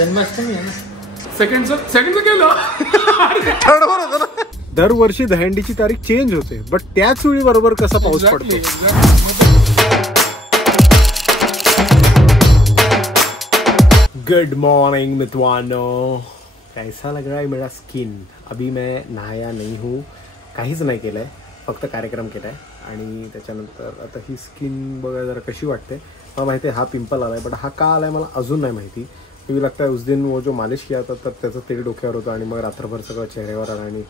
जन्माष्टमी आहे ना. सेकंड केलं थर्डवर होतं ना. दरवर्षी दहंडीची तारीख चेंज होते, बट त्याच वेळी बरोबर कसा पाऊस पडतो. गुड मॉर्निंग मित्रांनो, कैसा लग रहा है मेरा स्किन. अभी मैं नहाया नहीं हूँ, काहीच नाही केलंय, फक्त कार्यक्रम केलाय. आणि त्याच्यानंतर आता ही स्किन बघा जरा कशी वाटते. मला माहिती आहे हा पिंपल आलाय, बट हा का आलाय मला अजून नाही माहिती. मुझे लगता है उस दिन वो जो मालिश किया था तर त्याचं तेल डोक्यावर होतं आणि मग रात्रभर सगळं चेहऱ्यावर आलं आणि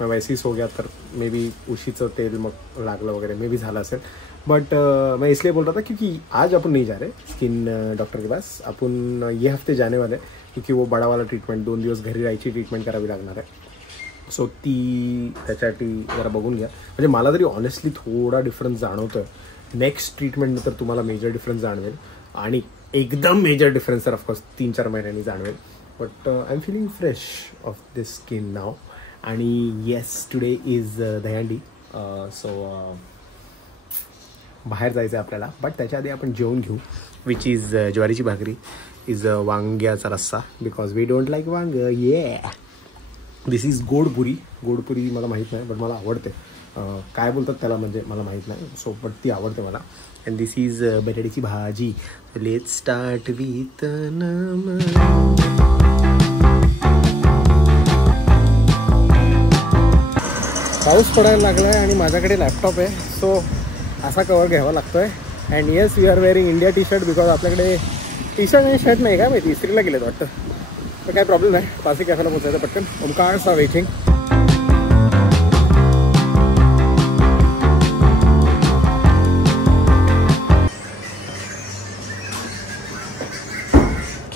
मैं वैसे ही सो गया, तर मे बी उशीचं तेल मग लागलं वगैरे, मे बी झालं असेल. बट मैं इसलिए बोल रहा था क्योंकि आज अपन नहीं जा रहे स्किन डॉक्टर के पास. अपन ये हफ्ते जाने वाले क्योंकि वो बड़ा वाला ट्रीटमेंट 2 दिवस घरी राहायची ट्रीटमेंट करावी लागणार आहे. सो ती त्याच्यासाठी जरा बघून घ्या. म्हणजे मला तरी ऑनेस्टली थोडा डिफरन्स जाणवतोय. नेक्स्ट ट्रीटमेंट नंतर तुम्हाला मेजर डिफरन्स जाणवेल आणि एकदम मेजर डिफरन्स तर ऑफकोर्स 3-4 महिन्यांनी जाणवेल. But I am feeling fresh of this skin now. आणि yes, today is Dahi Handi. So बाहेर जायचं आहे आपल्याला, बट त्याच्या आधी आपण जेवण घेऊ, विच इज ज्वारीची भाकरी, इज वांग्याचा रस्सा, बिकॉज वी डोंट लाईक वांग. ये दिस इज गोडपुरी. गोडपुरी मला माहीत नाही, बट मला आवडते. काय बोलतात त्याला म्हणजे मला माहीत नाही, सो बट ती आवडते मला. अँड दिस इज बटाट्याची भाजी. लेट्स स्टार्ट विथ पाऊस पडायला लागला आहे आणि माझ्याकडे लॅपटॉप आहे, सो असा कवर घ्यावा लागतो आहे. And yes, we are wearing India T shirt, because आपल्याकडे टी शर्ट आणि शर्ट नाही का माहिती, इस्त्रीला गेलेत वाटतं. तर काय प्रॉब्लेम नाही, पासी कॅफेला पोचायचं पटकन. ओमकार सा वेटिंग.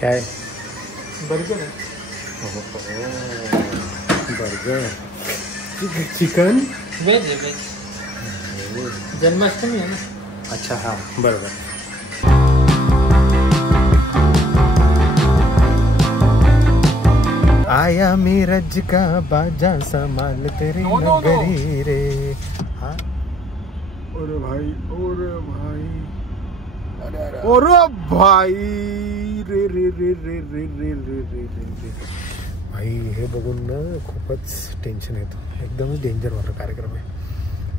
काय बर्गर आहे. बर्गर, चिकन, वेज आहे, वेज. जन्माष्टमी आहे ना. अच्छा हां बरोबर. आया मीरज का बाजा संभाल तेरे नगरी रे. हाँ ओरे भाई, ओरे भाई, ओरे भाई, रे रे रे रे रे रे रे रे रे. भाई हे बघून ना खूपच टेन्शन येतं. एकदमच डेंजर वाला कार्यक्रम आहे.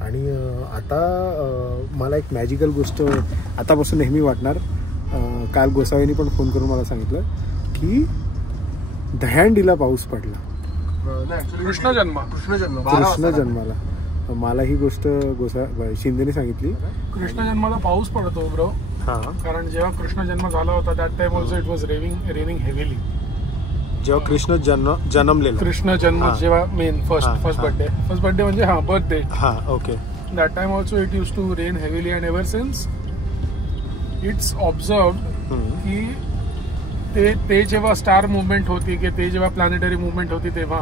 आणि आता मला एक मॅजिकल गोष्ट आतापासून नेहमी वाटणार. काल गोसावींनी पण फोन करून मला सांगितलं की दहीहंडीला पाऊस पडला. कृष्ण जन्माला. मला ही गोष्ट शिंदेने सांगितली. कृष्ण जन्माला पाऊस पडतो ब्रो. हां, कारण जेव्हा कृष्ण जन्म झाला होता that time also it was raining heavily. जेव्हा कृष्ण जन्मलेला, कृष्ण जन्म जेव्हा मेन फर्स्ट बर्थडे म्हणजे हा बर्थडे. हां okay. That time also it use to rain heavily. And ever since it's observed की ते जेव्हा स्टार मुवमेंट होती की ते जेव्हा प्लॅनेटरी मुवमेंट होती तेव्हा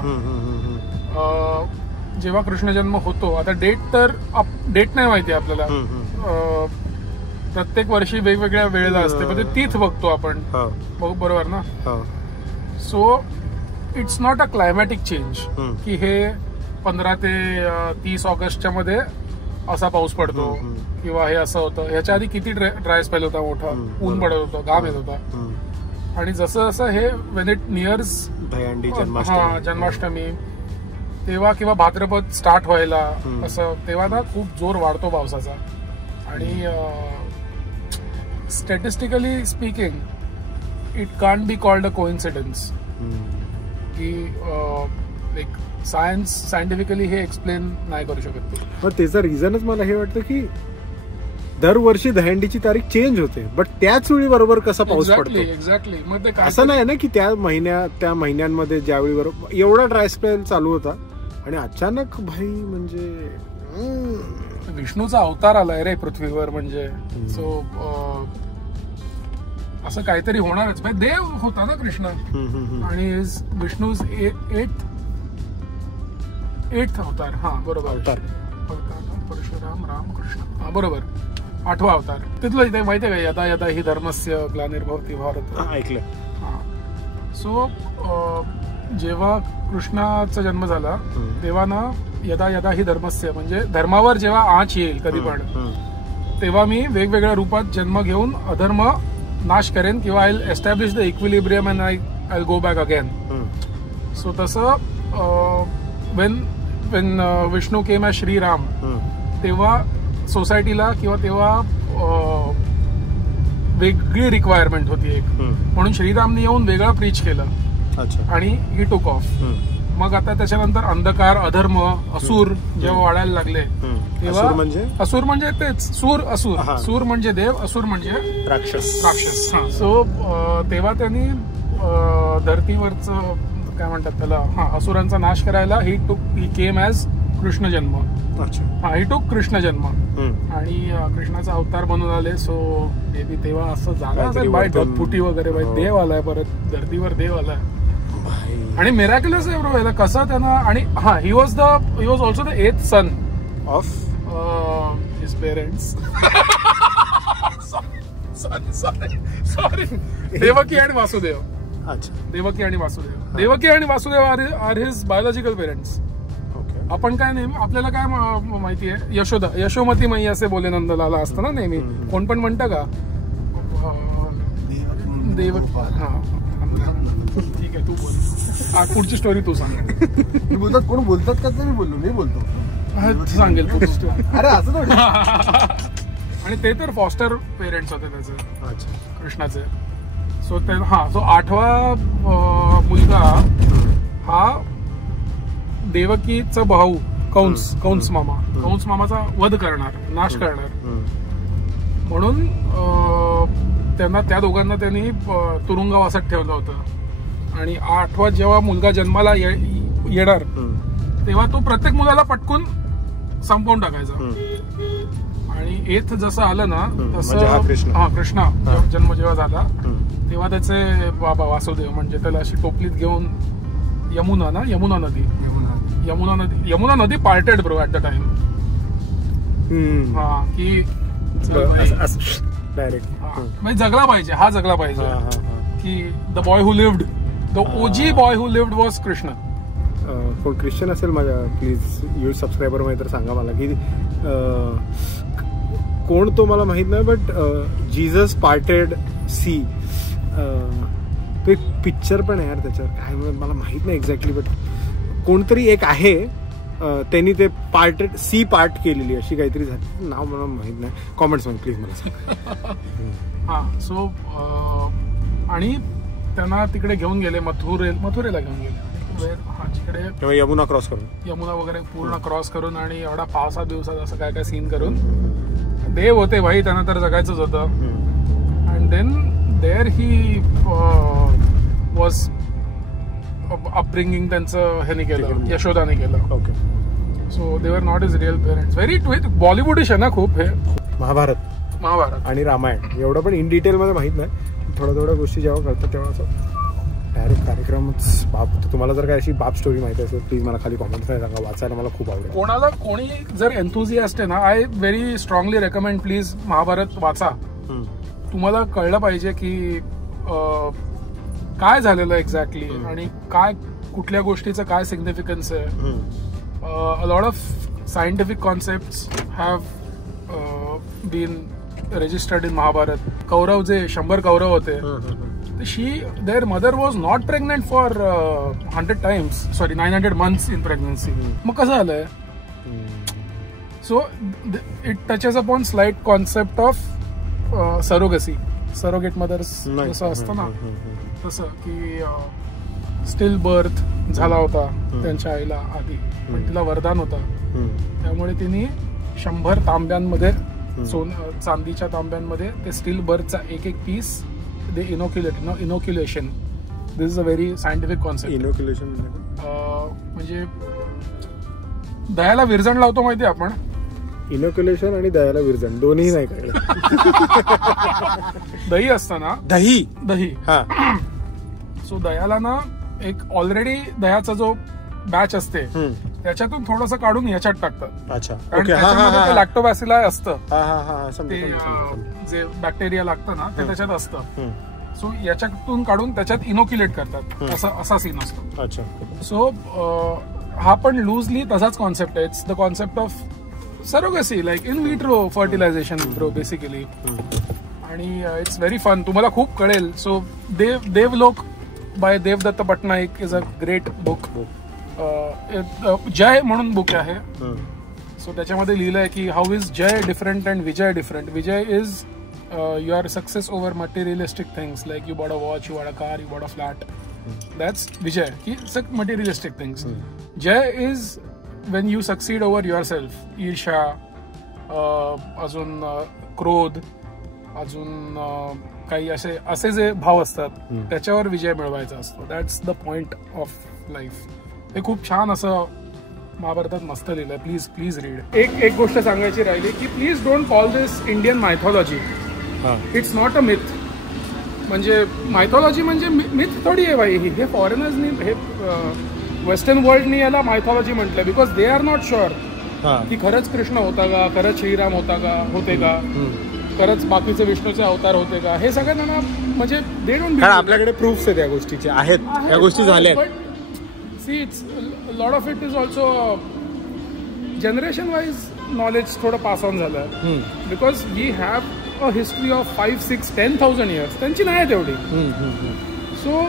जेव्हा कृष्ण जन्म होतो. आता डेट नाही माहिती आपल्याला. प्रत्येक वर्षी वेगवेगळ्या वेळेला असते, पण ते तीच बघतो आपण. बरोबर ना. So it's not a climatic change की हे 15 ते 30 ऑगस्टच्या मध्ये असा पाऊस पडतो किंवा हे असं होतं. ह्याच्या आधी किती ड्राय स्पेल होता, मोठा ऊन पडत होतं, घाम येत होता. आणि जसं जसं हे वेन इट नियर्स जन्माष्टमी तेव्हा किंवा भाद्रपद स्टार्ट व्हायला असं, तेव्हा ना खूप जोर वाढतो पावसाचा. आणि statistically speaking it can't be called a coincidence की लाईक सायंटिफिकली हे एक्सप्लेन नाही करू शकत. पण त्याचं रिझनच मला हे वाटतं की दरवर्षी दहीहंडीची तारीख चेंज होते, बट त्याच वेळी बरोबर कसा पाऊस पडतो. एक्झॅक्टली. मग ते असं नाही ना की त्या महिन्यांमध्ये ज्यावेळी बरोबर एवढा ड्राय स्पेल चालू होता आणि अचानक भाई म्हणजे विष्णूचा अवतार आलाय रे पृथ्वीवर. म्हणजे सो असं काहीतरी होणारच. देव होता ना कृष्ण. आणि विष्णू 8th अवतार. हा बरोबर. अवतार परशुराम, राम, कृष्ण. हा बरोबर, 8वा अवतार. तिथलं इथे माहितीये का, यदा यदा ही धर्मस्य ग्लानिर्भवति भारत. ऐकलं. सो जेव्हा कृष्णाचा जन्म झाला तेव्हा ना यदा यदा ही धर्मस्य म्हणजे धर्मावर जेव्हा आँच येईल कधी पण, तेव्हा मी वेगवेगळ्या रूपात जन्म घेऊन अधर्म नाश करेन किंवा I establish the equilibrium and I go back again. So तसं वेन विष्णू केम ॲज श्रीराम, तेव्हा सोसायटीला किंवा तेव्हा वेगळी रिक्वायरमेंट होती एक, म्हणून श्रीरामने येऊन वेगळं प्रीच केलं आणि ही टुक ऑफ. मग आता त्याच्यानंतर अंधकार, अधर्म, असुर जेव्हा वाढायला लागले तेव्हा असुर म्हणजे तेच सूर म्हणजे देव, असुर म्हणजे राक्षस. सो तेव्हा त्यांनी धर्तीवरचं काय म्हणतात त्याला, असुरांचा नाश करायला ही केम ॲज कृष्ण जन्म. ही टूक कृष्ण जन्म आणि कृष्णाचा अवतार बनून आले. सो मे बी तेव्हा असं झालं असेल बाय ढगफुटी वगैरे, बाय देव आलाय, परत धर्तीवर देव आलाय. आणि मिरॅक्युलस आहे ब्रो. याला कसं त्यांना, आणि he was also the 8th son of his parents. Sorry, Devaki आणि वासुदेव. देवकी आणि Vasudev are his biological parents. आपण काय नेहमी, आपल्याला काय माहितीये, यशोमती मई असे बोले नंदलाला असतं ना नेहमी. कोण पण म्हणतं का देव. ठीक आहे, तू बोल, पुढची स्टोरी तू सांग. बोलतात, कोण बोलतात का? मी बोललो, मी बोलतो, सांगेल पुढची स्टोरी. अरे असं थोडी. आणि ते तर फॉस्टर पेरेंट्स होते त्याचे, कृष्णाचे. सो 8वा मुलगा हा देवकीचा भाऊ कंस मामाचा वध करणार, नाश करणार. म्हणून त्या दोघांना त्यांनी तुरुंगवासात ठेवलं होतं. आणि 8वा जेव्हा मुलगा जन्माला येणार तेव्हा तो प्रत्येक मुलाला पटकून संपवून टाकायचा. आणि 8th जसं आलं ना तसं कृष्णा जन्म जेव्हा झाला तेव्हा त्याचे बाबा वासुदेव म्हणजे त्याला अशी टोपलीत घेऊन यमुना नदी parted bro at the time. की म्हणजे जगला पाहिजे की the boy who lived, the OG boy who lived was Krishna. कोण ख्रिश्चन असेल माझ्या प्लीज यू सबस्क्रायबर मध्ये तर सांगा मला की कोण तो मला माहित नाही, बट जीसस पार्टेड सी. तो एक पिक्चर पण आहे यार त्याच्यावर, काय मला माहित नाही एक्झॅक्टली, बट कोणतरी एक आहे त्यांनी ते सी पार्ट केलेली अशी काहीतरी झाली. नाव मला माहित नाही, कॉमेंट्स मध्ये प्लीज मला सांग. सो आणि त्यांना तिकडे घेऊन गेले, मथुरेला घेऊन गेले. जिकडे यमुना वगैरे पूर्ण क्रॉस करून आणि एवढा पावसा दिवसात असं काय काय सीन करून. देव होते भाई, त्यांना तर जगायचंच होतं. And then there he was upbringing त्यांचं ह्याने केलं, यशोदाने केलं. Okay. So they were not is real parents. Very Bollywoodish आहे ना खूप हे. महाभारत आणि रामायण एवढं पण इन डिटेल मध्ये माहित नाही. थोड्या गोष्टी जेव्हा कळतात तेव्हा असं डायरेक्ट कार्यक्रमच बाप. तुम्हाला जर काय अशी बाप स्टोरी माहिती असेल प्लीज मला खाली कॉमेंट मध्ये सांगा, वाचायला मला खूप आवडेल. कोणी जर एन्थुझियास्ट आहे ना, I very strongly recommend please Mahabharat वाचा. तुम्हाला कळलं पाहिजे की काय झालेलं एक्झॅक्टली आणि काय कुठल्या गोष्टीचं काय सिग्निफिकन्स आहे. A lot of scientific concepts have been registered in Mahabharat. Kaurav जे 100 कौरव होते, their mother was not pregnant for 900 months in pregnancy. मग कसं झालंय? So it touches upon slight concept of surrogacy, surrogate mothers जसं असतं ना तसं की स्टिल बर्थ झाला होता त्यांच्या आईला आधी, पण तिला वरदान होता. त्यामुळे तिने 100 तांब्यांमध्ये, चांदीच्या तांब्यांमध्ये ते स्टिल बर्थचा एक piece they inoculation. This is a very scientific concept. Inoculation म्हणजे दह्याला विरजण लावतो माहिती आपण. इनोक्युलेशन आणि दह्याला विरजण दोन्ही नाही कळलं. दही असतं ना, दही. सो दह्याला ना एक ऑलरेडी दह्याचा जो बॅच असते त्याच्यातून थोडंसं काढून याच्यात टाकतात. अच्छा. त्याच्यामध्ये लॅक्टोबॅसिलाई असतं, जे बॅक्टेरिया लागतं ना ते त्याच्यात असतं. सो याच्यातून काढून त्याच्यात इनोक्युलेट करतात, असा सीन असतो. अच्छा. सो हा पण लूजली तसाच कॉन्सेप्ट आहे. It's the concept of surrogacy, like in vitro fertilisation vitro basically. आणि इट्स व्हेरी फन, तुम्हाला खूप कळेल. So Devlok by Devdutt Pattanaik is a great book. Jaya म्हणून बुक आहे. सो त्याच्यामध्ये लिहिलंय की how is Jaya different and Vijaya different. Vijaya is your success over materialistic things like you bought a watch, you bought a car, you bought a flat. That's Vijaya, की materialistic things. जय is when you succeed over your self. ईर्ष्या, अजून क्रोध, अजून काही असे जे भाव असतात त्याच्यावर विजय मिळवायचा असतो. That's the point of life. हे खूप छान असं महाभारतात मस्त लिहिलंय. Please read. एक गोष्ट सांगायची राहिली की please don't call this Indian mythology. It's not a myth. म्हणजे मायथॉलॉजी म्हणजे मिथ थोडी आहे भाई. हे फॉरेनर्सनी, हे वेस्टर्न वर्ल्डनी याला मायथॉलॉजी म्हटलं because they are not sure की खरंच कृष्ण होता का, खरंच श्रीराम होते का, खरंच बाकीचे विष्णूचे अवतार होते का. हे सगळ्यांना म्हणजे दे डोंट. आपल्याकडे प्रूफ्स आहेत त्या गोष्टीचे, आहेत त्या गोष्टी झाल्या. See it's lot of it is also generation wise knowledge थोडं पास ऑन झालं. Because we have a history of 5, 6, 10,000 years. त्यांची नाही तेवढी. सो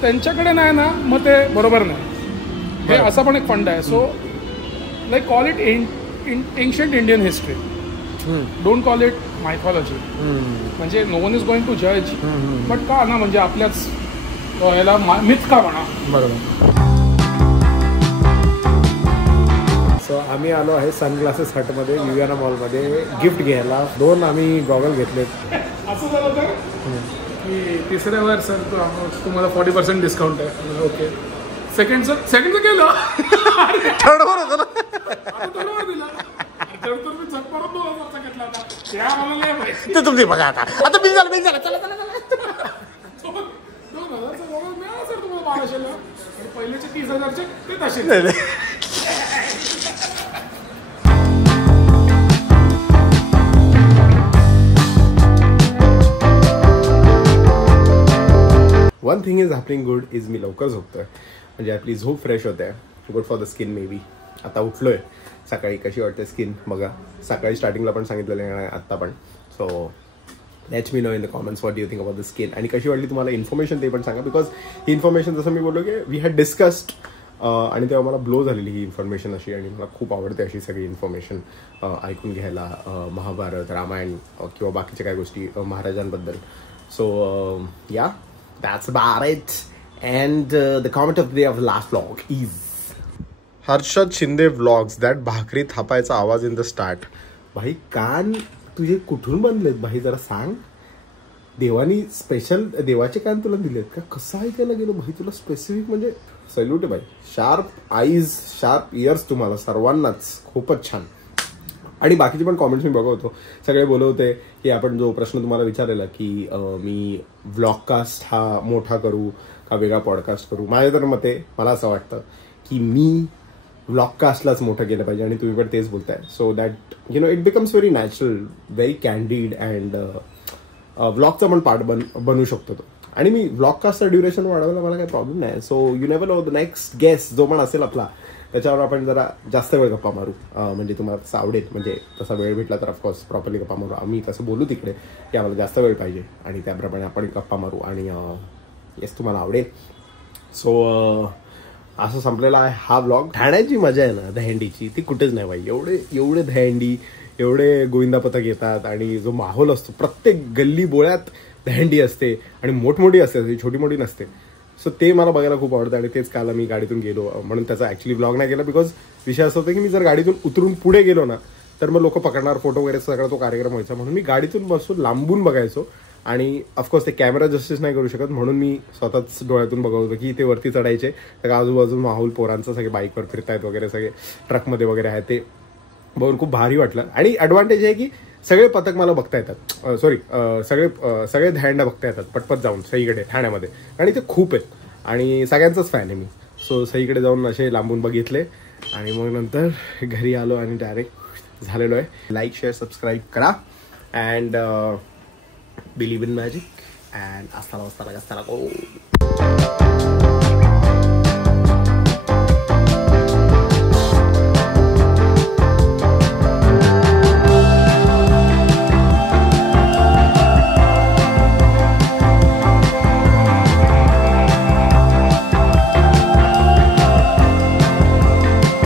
त्यांच्याकडे नाही ना, मग ते बरोबर नाही. हे असा पण एक फंड आहे. So like call it ancient Indian history. Don't call it mythology. म्हणजे no one is going to जज. बट का ना, म्हणजे आपल्याच याला मिथ का म्हणा. बरोबर. सो आम्ही आलो आहे सनग्लासेस हटमध्ये, विवियाना मॉलमध्ये गिफ्ट घ्यायला. 2 आम्ही गॉगल घेतलेत. असं झालं तर की तिसऱ्यावर सर तुम्हाला 40% डिस्काउंट आहे. ओके. सेकंडचं केलं. थर्डवर होतं ना. थर्डवर दिला. तर मी झटपट 2,000चा घेतला होता. त्या मला नाही ते तुम्ही बघा आता बिल झालं. चला 2,000चा गॉगल मिळाला सर तुम्हाला 1200ला. पहिलेचे 30,000चे ते तसे. One thing is happening good is me लवकर झोपतोय. म्हणजे आपली झोप फ्रेश होते. Good for the skin may be. आता उठलोय सकाळी. कशी वाटते स्किन बघा. सकाळी स्टार्टिंगला पण सांगितलेलं आहे, आत्ता पण. So let's me know in the comments what do you think about the skin. आणि कशी वाटली तुम्हाला इन्फॉर्मेशन ते पण सांगा. बिकॉज ही इन्फॉर्मेशन जसं मी बोललो की वी हॅड डिस्कस्ड आणि तेव्हा मला ब्लो झालेली ही इन्फॉर्मेशन अशी. आणि मला खूप आवडते अशी सगळी इन्फॉर्मेशन ऐकून घ्यायला. महाभारत, रामायण किंवा बाकीच्या काय गोष्टी महाराजांबद्दल. सो या that's about it. And the comment of the day of the last vlog is Harshad Shinde vlogs. That भाकरी थापायचा आवाज इन द स्टार्ट. भाई कान तुझे कुठून बनलेत भाई, जरा सांग. देवानी स्पेशल देवाचे कान तुला दिलेत का? कसं ऐकायला गेलो भाई तुला स्पेसिफिक. म्हणजे सल्यूट आहे भाई. शार्प आईज, शार्प इयर्स तुम्हाला सर्वांनाच. खूपच छान. आणि बाकीचे पण कॉमेंट्स मी बघवतो. सगळे बोलत होते की आपण जो प्रश्न तुम्हाला विचारलेला की मी व्लॉगकास्ट हा मोठा करू का वेगळा पॉडकास्ट करू. माझ्या तर मते मला असं वाटतं की मी व्लॉगकास्टलाच मोठं केलं पाहिजे. आणि तुम्ही पण तेच बोलताय. So that you know it becomes very natural, very candid. And व्लॉगचा पण पार्ट बनू शकतो तो. आणि मी व्लॉगकास्टचं ड्युरेशन वाढवायला मला काही प्रॉब्लेम नाही. So you never know the next guest जो पण असेल आपला त्याच्यावर आपण जरा जास्त वेळ गप्पा मारू. म्हणजे तुम्हाला तसं आवडेल. म्हणजे तसा वेळ भेटला तर ऑफकोर्स प्रॉपरली गप्पा मारू. आम्ही तसं बोलू तिकडे की आम्हाला जास्त वेळ पाहिजे आणि त्याप्रमाणे आपण गप्पा मारू. आणि येस तुम्हाला आवडेल. सो असं संपलेला आहे हा व्लॉग. ठाण्याची मजा आहे ना दहंडीची, ती कुठेच नाही बाई. एवढे दहंडी, एवढे गोविंदा पथक येतात. आणि जो माहोल असतो प्रत्येक गल्ली बोळ्यात दहंडी असते. आणि मोठमोठी असते, छोटी मोठी नसते. सो ते मला बघायला खूप आवडतं. आणि तेच काल मी गाडीतून गेलो म्हणून त्याचा ॲक्च्युली व्लॉग नाही केला. बिकॉज विषय असं होतं की मी जर गाडीतून उतरून पुढे गेलो ना तर मग लोक पकडणार, फोटो वगैरे सगळा तो कार्यक्रम व्हायचा. म्हणून मी गाडीतून बसून लांबून बघायचो. आणि ऑफकोर्स ते कॅमेरा जस्टिस नाही करू शकत. म्हणून मी स्वतःच डोळ्यातून बघत होतो की ते वरती चढायचे तर आजूबाजू माहोल पोरांचं सगळे बाईकवर फिरतायत वगैरे, सगळे ट्रकमध्ये वगैरे आहे. ते बघून खूप भारी वाटलं. आणि ॲडव्हान्टेज आहे की सगळे पथक मला बघता येतात. सगळे दहंड्या बघता येतात पटपट जाऊन सईकडे ठाण्यामध्ये. आणि ते खूप आहेत. आणि सगळ्यांचाच फॅन आहे मी. सो सईकडे जाऊन असे लांबून बघितले. आणि मग नंतर घरी आलो आणि डायरेक्ट झालेलो आहे. लाईक, शेअर, सबस्क्राईब करा. And believe in magic. And अस्ताला गो.